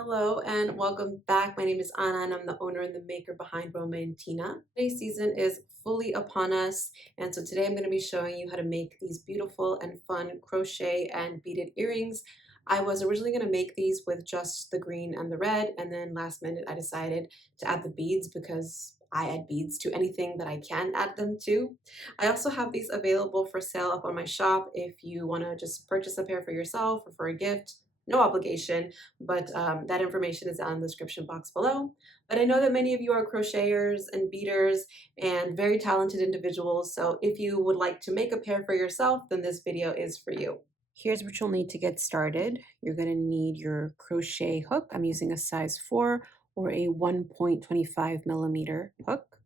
Hello and welcome back. My name is Anna and I'm the owner and the maker behind Roma and Tina. Today's season is fully upon us, and so today I'm going to be showing you how to make these beautiful and fun crochet and beaded earrings. I was originally going to make these with just the green and the red, and then last minute I decided to add the beads because I add beads to anything that I can add them to. I also have these available for sale up on my shop if you want to just purchase a pair for yourself or for a gift. No obligation, but that information is down in the description box below. But I know that many of you are crocheters and beaders and very talented individuals, so if you would like to make a pair for yourself, then this video is for you. Here's what you'll need to get started. You're going to need your crochet hook. I'm using a size 4 or a 1.25 millimeter hook.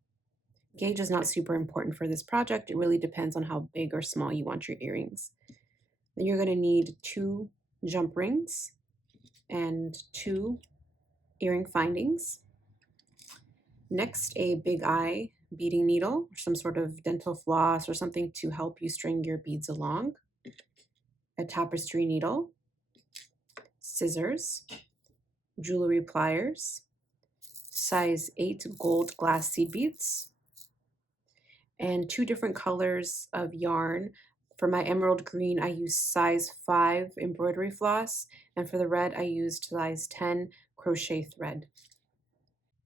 Gauge is not super important for this project. It really depends on how big or small you want your earrings. Then you're going to need 2 jump rings and 2 earring findings. Next, a big eye beading needle or some sort of dental floss or something to help you string your beads along. A tapestry needle, scissors, jewelry pliers, size 8 gold glass seed beads, and 2 different colors of yarn. For my emerald green, I used size 5 embroidery floss, and for the red, I used size 10 crochet thread.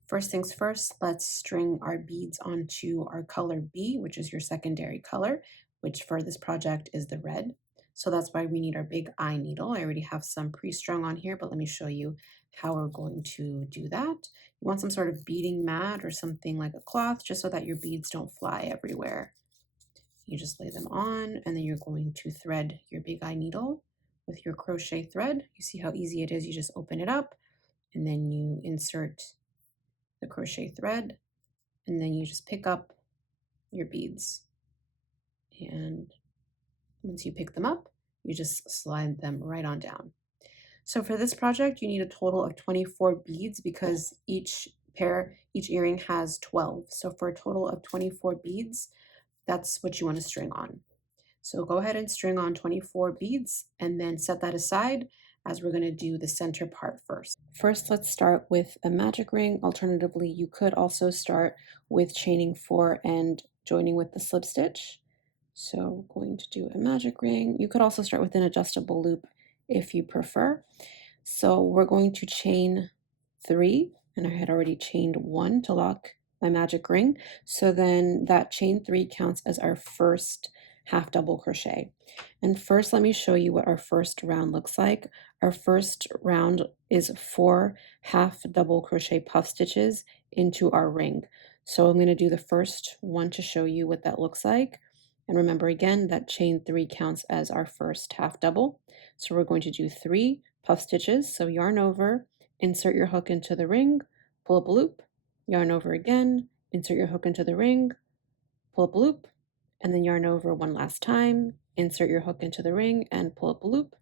First things first, let's string our beads onto our color B, which is your secondary color, which for this project is the red. So that's why we need our big eye needle. I already have some pre-strung on here, but let me show you how we're going to do that. You want some sort of beading mat or something like a cloth, just so that your beads don't fly everywhere. You just lay them on, and then you're going to thread your big eye needle with your crochet thread. You see how easy it is. You just open it up, and then you insert the crochet thread, and then you just pick up your beads. And once you pick them up, you just slide them right on down. So for this project, you need a total of 24 beads because each earring has 12. So for a total of 24 beads, that's what you want to string on. So go ahead and string on 24 beads and then set that aside as we're going to do the center part first. First, let's start with a magic ring. Alternatively, you could also start with chaining 4 and joining with the slip stitch. So we're going to do a magic ring. You could also start with an adjustable loop if you prefer. So we're going to chain 3, and I had already chained 1 to lock my magic ring. So then that chain 3 counts as our first half double crochet. And first, let me show you what our first round looks like. Our first round is 4 half double crochet puff stitches into our ring. So I'm going to do the first one to show you what that looks like. And remember again that chain 3 counts as our first half double. So we're going to do 3 puff stitches. So yarn over, insert your hook into the ring, pull up a loop, yarn over again, insert your hook into the ring, pull up a loop, and then yarn over one last time, insert your hook into the ring and pull up a loop.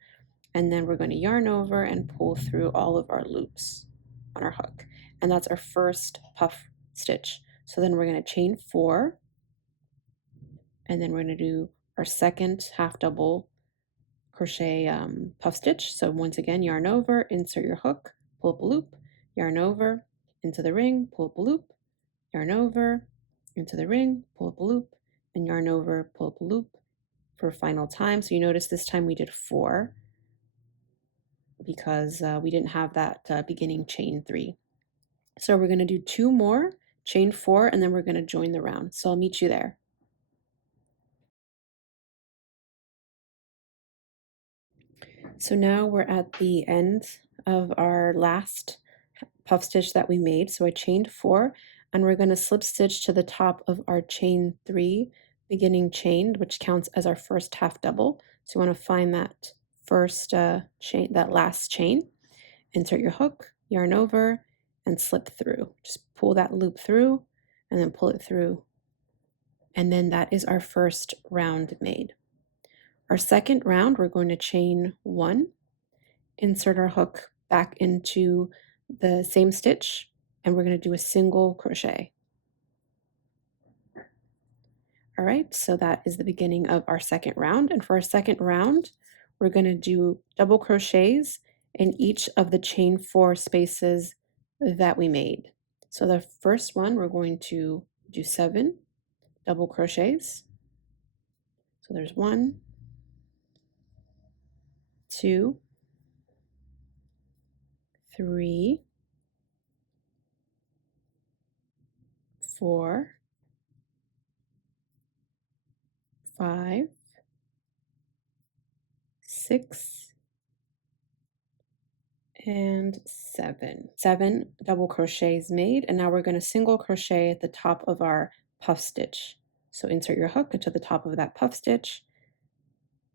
And then we're going to yarn over and pull through all of our loops on our hook. And that's our first puff stitch. So then we're going to chain 4, and then we're going to do our second half double crochet puff stitch. So once again, yarn over, insert your hook, pull up a loop, yarn over, into the ring, pull up a loop, yarn over, into the ring, pull up a loop, and yarn over, pull up a loop for final time. So you notice this time we did 4 because we didn't have that beginning chain 3. So we're going to do 2 more, chain 4, and then we're going to join the round. So I'll meet you there. So now we're at the end of our last puff stitch that we made. So I chained 4, and we're going to slip stitch to the top of our chain 3 beginning chain, which counts as our first half double. So you want to find that first chain, that last chain, insert your hook, yarn over, and slip through. Just pull that loop through and then pull it through. And then that is our first round made. Our second round, we're going to chain 1, insert our hook back into the same stitch, and we're going to do a single crochet. All right, so that is the beginning of our second round. And for our second round, we're going to do double crochets in each of the chain 4 spaces that we made. So the first one, we're going to do 7 double crochets. So there's 1, 2, 3, 4, 5, 6, and 7. 7 double crochets made, and now we're going to single crochet at the top of our puff stitch. So insert your hook into the top of that puff stitch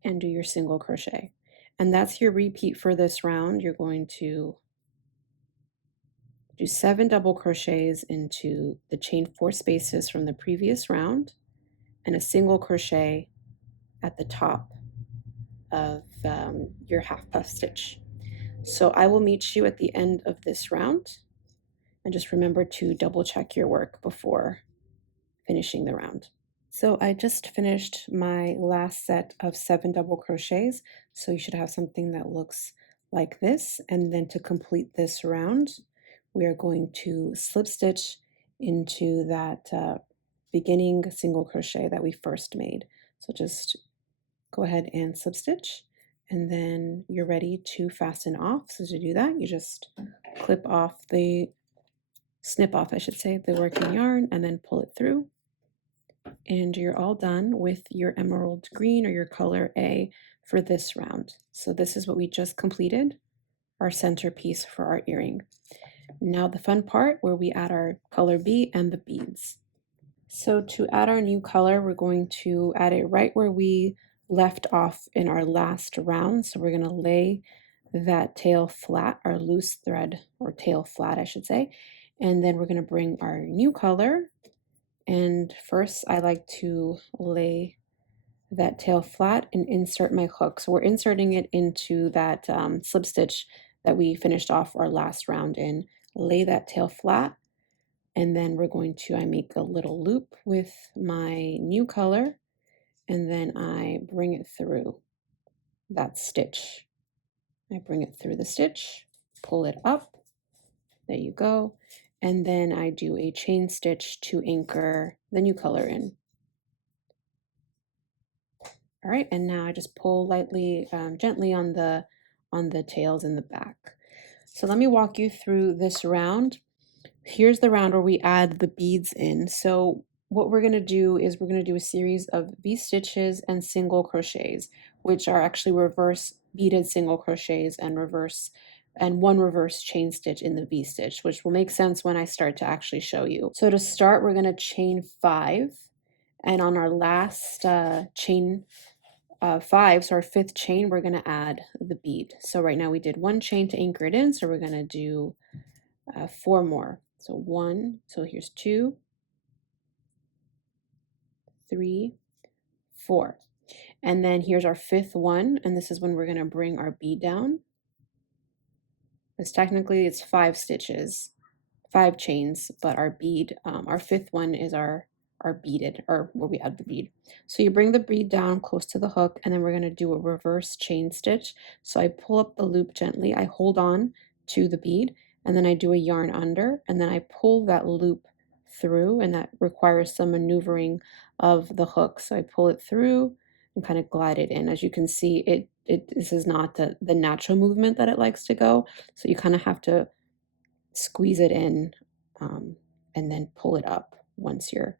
and do your single crochet. And that's your repeat for this round. You're going to do 7 double crochets into the chain 4 spaces from the previous round and a single crochet at the top of your half puff stitch. So I will meet you at the end of this round, and just remember to double check your work before finishing the round. So I just finished my last set of 7 double crochets, so you should have something that looks like this. And then to complete this round, we are going to slip stitch into that beginning single crochet that we first made. So just go ahead and slip stitch, and then you're ready to fasten off. So to do that, you just snip off, I should say, the working yarn, and then pull it through. And you're all done with your emerald green or your color A for this round. So this is what we just completed, our centerpiece for our earring. Now the fun part where we add our color B and the beads. So to add our new color, we're going to add it right where we left off in our last round. So we're going to lay that tail flat, our loose thread, or tail flat I should say, and then we're going to bring our new color. And first I like to lay that tail flat and insert my hook. So we're inserting it into that slip stitch that we finished off our last round in. Lay that tail flat, and then we're going to, I make a little loop with my new color, and then I bring it through that stitch. I bring it through the stitch, pull it up, there you go, and then I do a chain stitch to anchor the new color in. All right, and now I just pull lightly, gently on the tails in the back. So let me walk you through this round. Here's the round where we add the beads in. So what we're going to do is we're going to do a series of V-stitches and single crochets, which are actually reverse beaded single crochets and one reverse chain stitch in the V-stitch, which will make sense when I start to actually show you. So to start, we're going to chain 5, and on our last chain 5, so our 5th chain, we're going to add the bead. So right now we did 1 chain to anchor it in, so we're going to do 4 more. So 1, so here's 2, 3, 4. And then here's our 5th one, and this is when we're going to bring our bead down. Because technically it's 5 stitches, 5 chains, but our bead, our 5th one is our beaded, or where we add the bead. So you bring the bead down close to the hook, and then we're going to do a reverse chain stitch. So I pull up the loop gently, I hold on to the bead, and then I do a yarn under, and then I pull that loop through, and that requires some maneuvering of the hook. So I pull it through and kind of glide it in. As you can see, this is not the natural movement that it likes to go, so you kind of have to squeeze it in and then pull it up once you're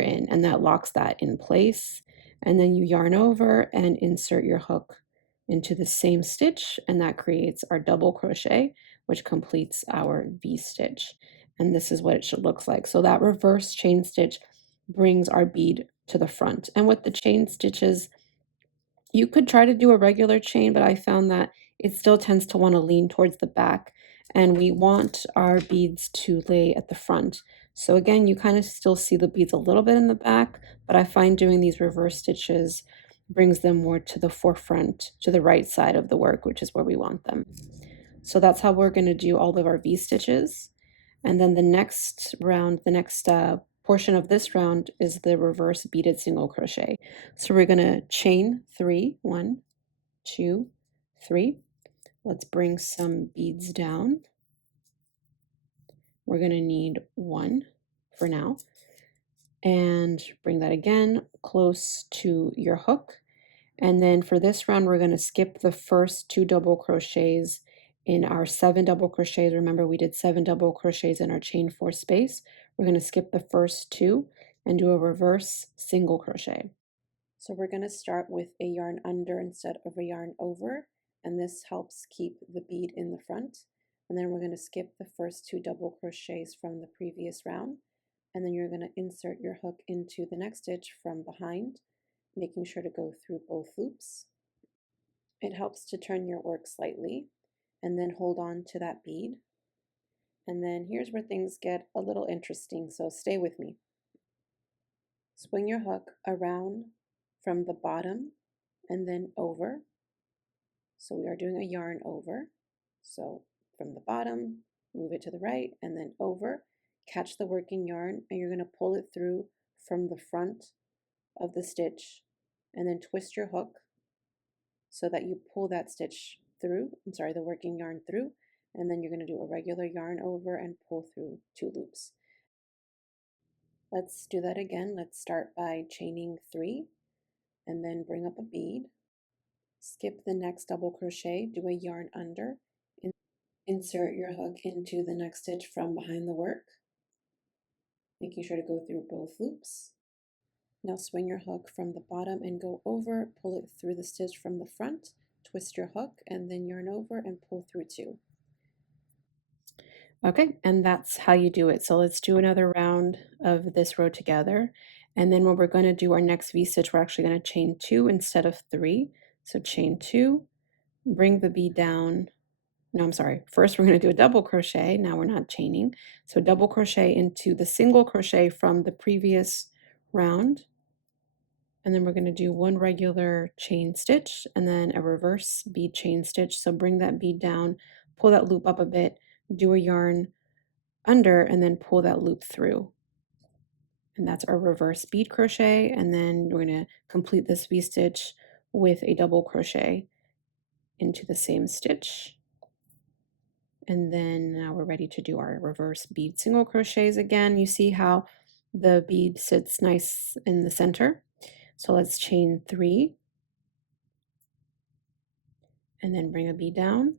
in, and that locks that in place. And then you yarn over and insert your hook into the same stitch, and that creates our double crochet, which completes our V-stitch. And this is what it should look like. So that reverse chain stitch brings our bead to the front. And with the chain stitches, you could try to do a regular chain, but I found that it still tends to want to lean towards the back, and we want our beads to lay at the front. So again, you kind of still see the beads a little bit in the back, but I find doing these reverse stitches brings them more to the forefront, to the right side of the work, which is where we want them. So that's how we're going to do all of our V-stitches. And then the next round, the next portion of this round is the reverse beaded single crochet. So we're going to chain 3, 1, 2, 3, Let's bring some beads down. We're going to need one for now. And bring that again close to your hook. And then for this round, we're going to skip the first 2 double crochets in our 7 double crochets. Remember, we did 7 double crochets in our chain 4 space. We're going to skip the first 2 and do a reverse single crochet. So we're going to start with a yarn under instead of a yarn over, and this helps keep the bead in the front. And then we're going to skip the first 2 double crochets from the previous round, and then you're going to insert your hook into the next stitch from behind, making sure to go through both loops. It helps to turn your work slightly and then hold on to that bead. And then here's where things get a little interesting, so stay with me. Swing your hook around from the bottom and then over. So we are doing a yarn over. So from the bottom, move it to the right and then over. Catch the working yarn and you're going to pull it through from the front of the stitch and then twist your hook so that you pull that stitch through, the working yarn through, and then you're going to do a regular yarn over and pull through 2 loops. Let's do that again. Let's start by chaining 3 and then bring up a bead. Skip the next double crochet, do a yarn under, insert your hook into the next stitch from behind the work, making sure to go through both loops. Now swing your hook from the bottom and go over, pull it through the stitch from the front, twist your hook, and then yarn over and pull through 2. Okay, and that's how you do it. So let's do another round of this row together. And then when we're going to do our next V-stitch, we're actually going to chain 2 instead of 3. So chain 2, bring the bead down. No, I'm sorry. First, we're going to do a double crochet. Now we're not chaining. So double crochet into the single crochet from the previous round. And then we're going to do 1 regular chain stitch and then a reverse bead chain stitch. So bring that bead down, pull that loop up a bit, do a yarn under, and then pull that loop through. And that's our reverse bead crochet. And then we're going to complete this V-stitch with a double crochet into the same stitch. And then now we're ready to do our reverse bead single crochets again. You see how the bead sits nice in the center. So let's chain 3 and then bring a bead down,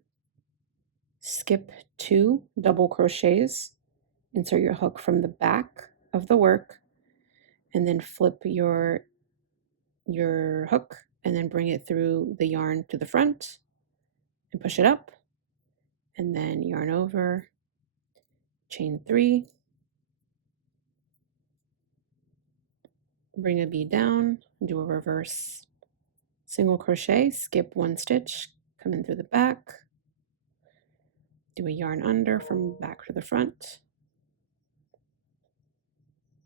skip 2 double crochets, insert your hook from the back of the work, and then flip your hook and then bring it through the yarn to the front and push it up, and then yarn over, chain 3, bring a bead down, do a reverse single crochet, skip 1 stitch, come in through the back, do a yarn under from back to the front,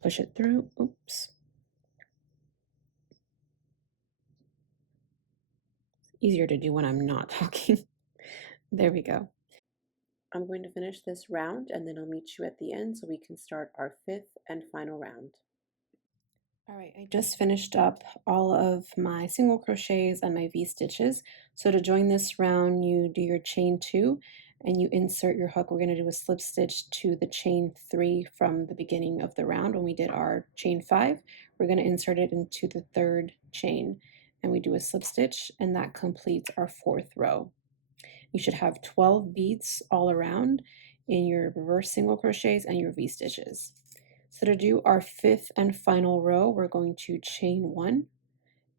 push it through, oops. Easier to do when I'm not talking. There we go. I'm going to finish this round and then I'll meet you at the end so we can start our 5th and final round. All right, I just finished up all of my single crochets and my V-stitches. So to join this round, you do your chain 2 and you insert your hook. We're going to do a slip stitch to the chain 3 from the beginning of the round when we did our chain 5. We're going to insert it into the 3rd chain and we do a slip stitch, and that completes our 4th row. You should have 12 beads all around in your reverse single crochets and your V-stitches. So to do our 5th and final row, we're going to chain 1,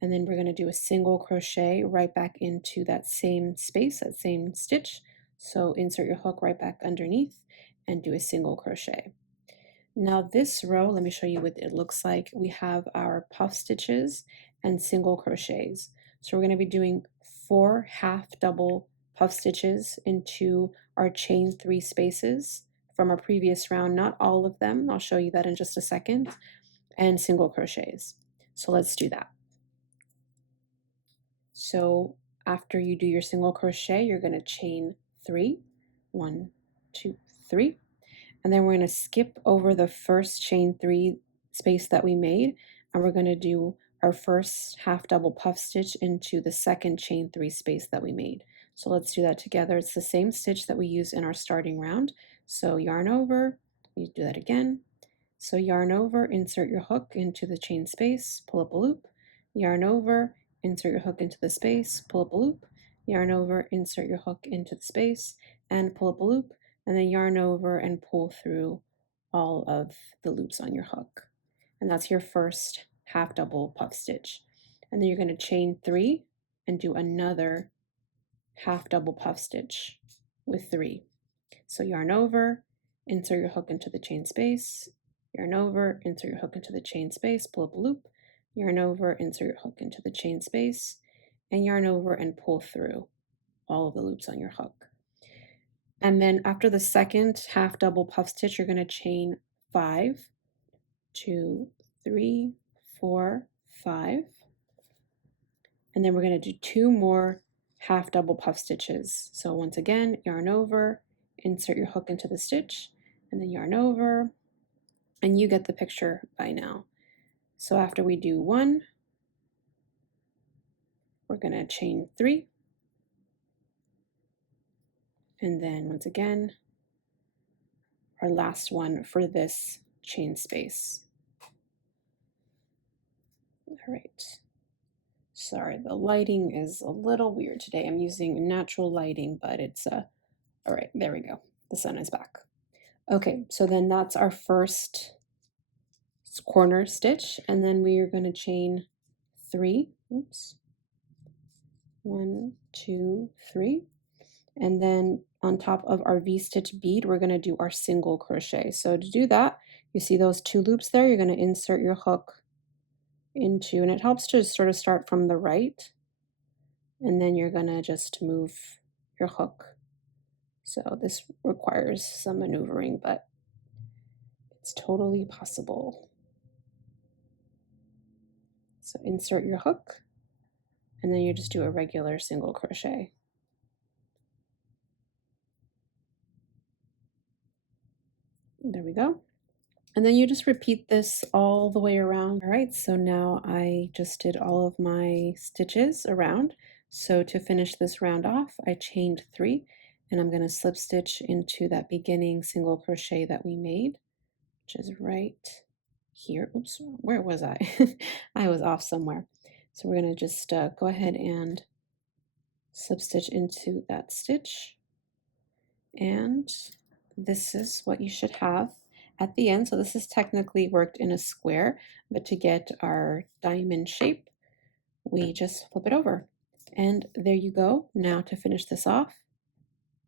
and then we're going to do a single crochet right back into that same space, that same stitch. So insert your hook right back underneath and do a single crochet. Now this row, let me show you what it looks like. We have our puff stitches and single crochets. So we're going to be doing 4 half double puff stitches into our chain 3 spaces from our previous round, not all of them, I'll show you that in just a second, and single crochets. So let's do that. So after you do your single crochet, you're going to chain 3, 1, 2, 3, and then we're going to skip over the first chain 3 space that we made, and we're going to do our first half double puff stitch into the second chain 3 space that we made. So let's do that together. It's the same stitch that we use in our starting round. So yarn over, you do that again. So yarn over, insert your hook into the chain space, pull up a loop, yarn over, insert your hook into the space, pull up a loop, yarn over, insert your hook into the space, and pull up a loop, and then yarn over and pull through all of the loops on your hook. And that's your first half double puff stitch. And then you're going to chain 3 and do another half double puff stitch with 3. So yarn over, insert your hook into the chain space, yarn over, insert your hook into the chain space, pull up a loop, yarn over, insert your hook into the chain space, and yarn over and pull through all of the loops on your hook. And then after the second half double puff stitch, you're going to chain 5, 2, 3, 4, 5, and then we're going to do 2 more half double puff stitches. So once again, yarn over, insert your hook into the stitch, and then yarn over, and you get the picture by now. So after we do 1, we're going to chain 3, and then once again, our last one for this chain space. All right. Sorry, the lighting is a little weird today. I'm using natural lighting, but it's all right, there we go. The sun is back. Okay, so then that's our first corner stitch, and then we are going to chain 3. Oops. 1, 2, 3. And then on top of our V-stitch bead, we're going to do our single crochet. So to do that, you see those 2 loops there, you're going to insert your hook into, and it helps to sort of start from the right, and then you're going to just move your hook. So this requires some maneuvering, but it's totally possible. So insert your hook, and then you just do a regular single crochet. There we go. And then you just repeat this all the way around. All right, so now I just did all of my stitches around. So to finish this round off, I chained 3, and I'm going to slip stitch into that beginning single crochet that we made, which is right here. Oops, where was I? I was off somewhere. So we're going to just go ahead and slip stitch into that stitch, and this is what you should have at the end. So this is technically worked in a square, but to get our diamond shape, we just flip it over. And there you go. Now to finish this off,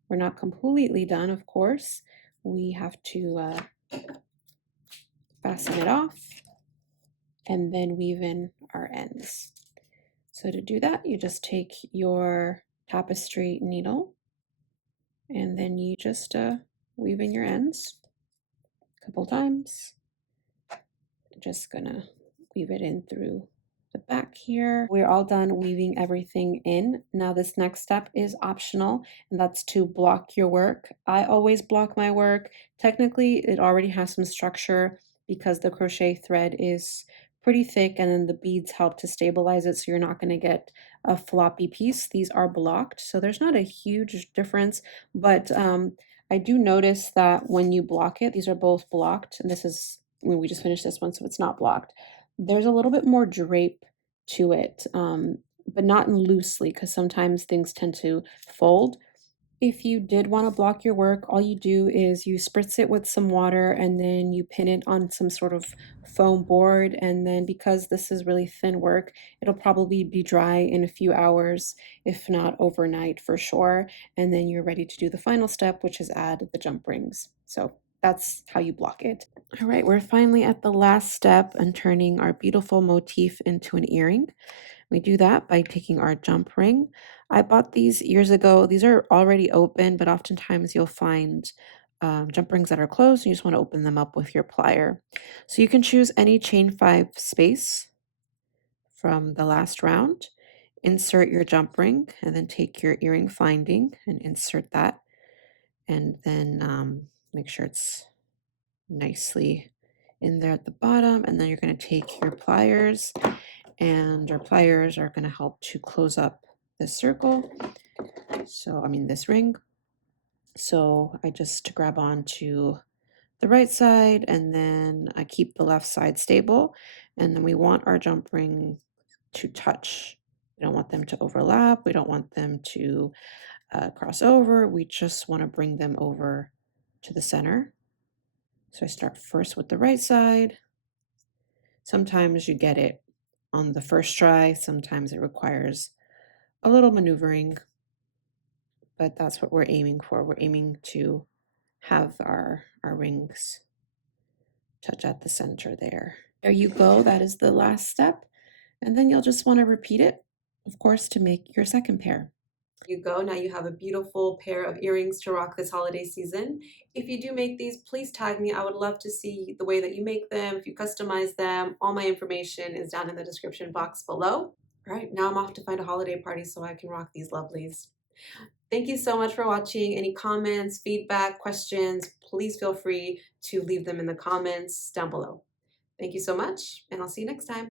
we're not completely done, of course. We have to fasten it off and then weave in our ends. So to do that, you just take your tapestry needle and then you just weave in your ends a couple times. Just gonna weave it in through the back here. We're all done weaving everything in. Now this next step is optional, and that's to block your work. I always block my work. Technically, it already has some structure because the crochet thread is pretty thick and then the beads help to stabilize it, so you're not going to get a floppy piece. These are blocked, so there's not a huge difference, but I do notice that when you block it, these are both blocked, and this is when we just finished this one, so it's not blocked. There's a little bit more drape to it, but not loosely, because sometimes things tend to fold. If you did want to block your work, all you do is you spritz it with some water and then you pin it on some sort of foam board, and then because this is really thin work, it'll probably be dry in a few hours, if not overnight for sure, and then you're ready to do the final step, which is add the jump rings. So that's how you block it. All right, we're finally at the last step and turning our beautiful motif into an earring. We do that by taking our jump ring. I bought these years ago. These are already open, but oftentimes you'll find jump rings that are closed and you just want to open them up with your plier. So you can choose any chain 5 space from the last round, insert your jump ring, and then take your earring finding and insert that, and then make sure it's nicely in there at the bottom, and then you're going to take your pliers, and our pliers are going to help to close up this circle. So, I mean this ring. So I just grab onto the right side and then I keep the left side stable. And then we want our jump ring to touch. We don't want them to overlap. We don't want them to cross over. We just want to bring them over to the center. So I start first with the right side. Sometimes you get it on the first try. Sometimes it requires a little maneuvering, but that's what we're aiming for. We're aiming to have our rings touch at the center there. There you go. That is the last step. And then you'll just want to repeat it, of course, to make your second pair. You go. Now you have a beautiful pair of earrings to rock this holiday season. If you do make these, please tag me. I would love to see the way that you make them, if you customize them. All my information is down in the description box below. All right, now I'm off to find a holiday party so I can rock these lovelies. Thank you so much for watching. Any comments, feedback, questions, please feel free to leave them in the comments down below. Thank you so much, and I'll see you next time.